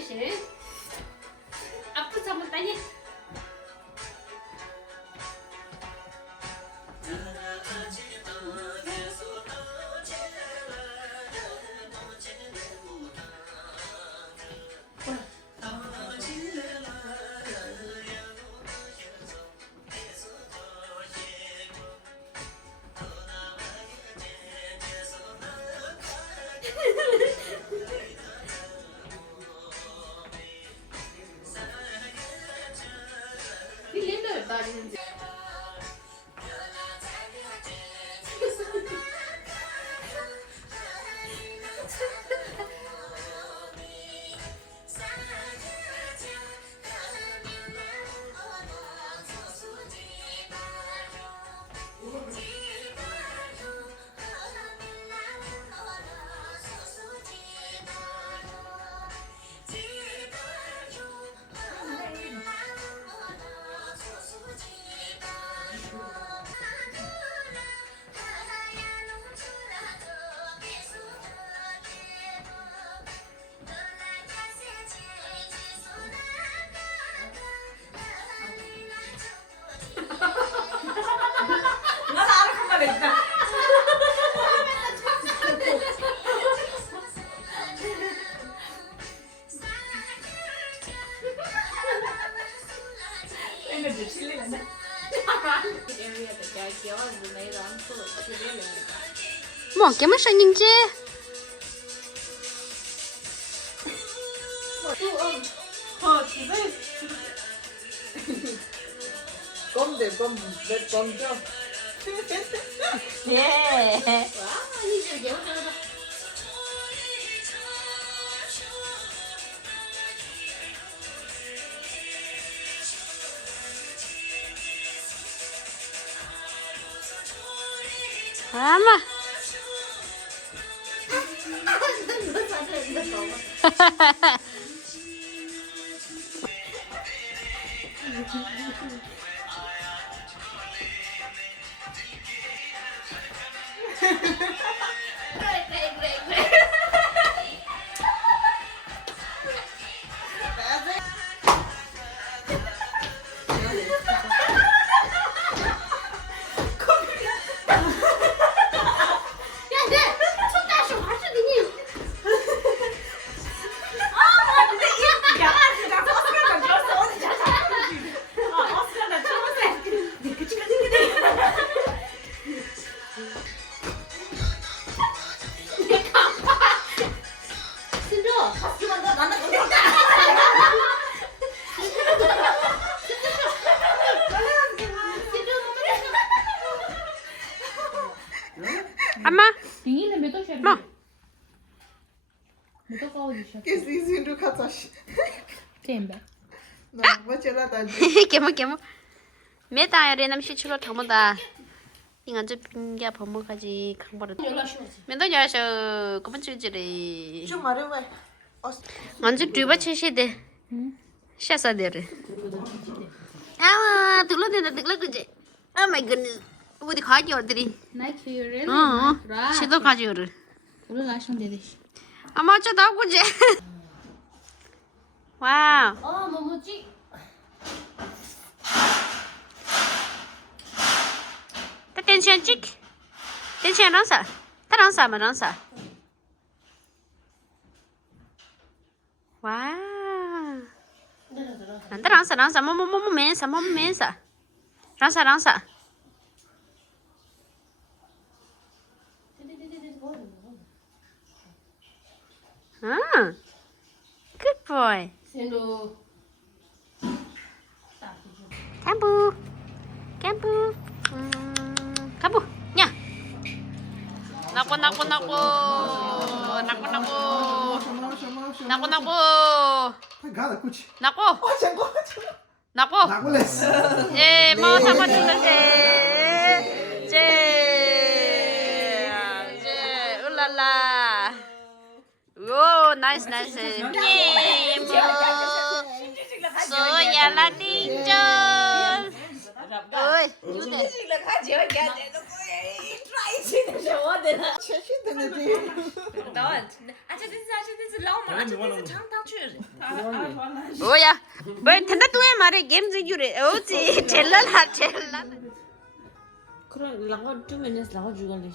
行。啊，不怎么打你。你领导打的很。Mỏ kiếm sao nhìn chứ con để con để con cho yeah. Ama Ama Dinheiro me tô cheio. Mỏ Me tô com o lixo. cái gì xin được khát sao Tem bé. nó vẫn chưa là tại 개모 메다 레남 시추로 더모다 인간 저 빙가 범모가지 강바로 맨도 야셔 그번 주지리 chú mà đi vậy 먼저 두바 치시데 샤사데르 아 들러대나 그지 오 마이 굿네스 어디 가져들이 Night for you really? 어 Right. 시도 가져르 Ulu langsung deh. 아마 저 나오고지 와우 Oh, momochi. ta tiền tiền chích tiền tiền nó sợ ta nó sợ mà nó sợ wow ta nó sợ mồm mến sợ nó sợ good boy Sendo. campu nha 나고 gada cuti 나고 ó chegou 나고 nagules 예, 뭐 잠깐 찍을 제 울랄라. 오, 나이스. 예, 뭐 소야라 띵전. 오, ơi chú này ủa ya bởi thằng đó tụi em mà đấy game gì rồi ủa gì chết lắm 그럼 라고 주면 라고 주갈래.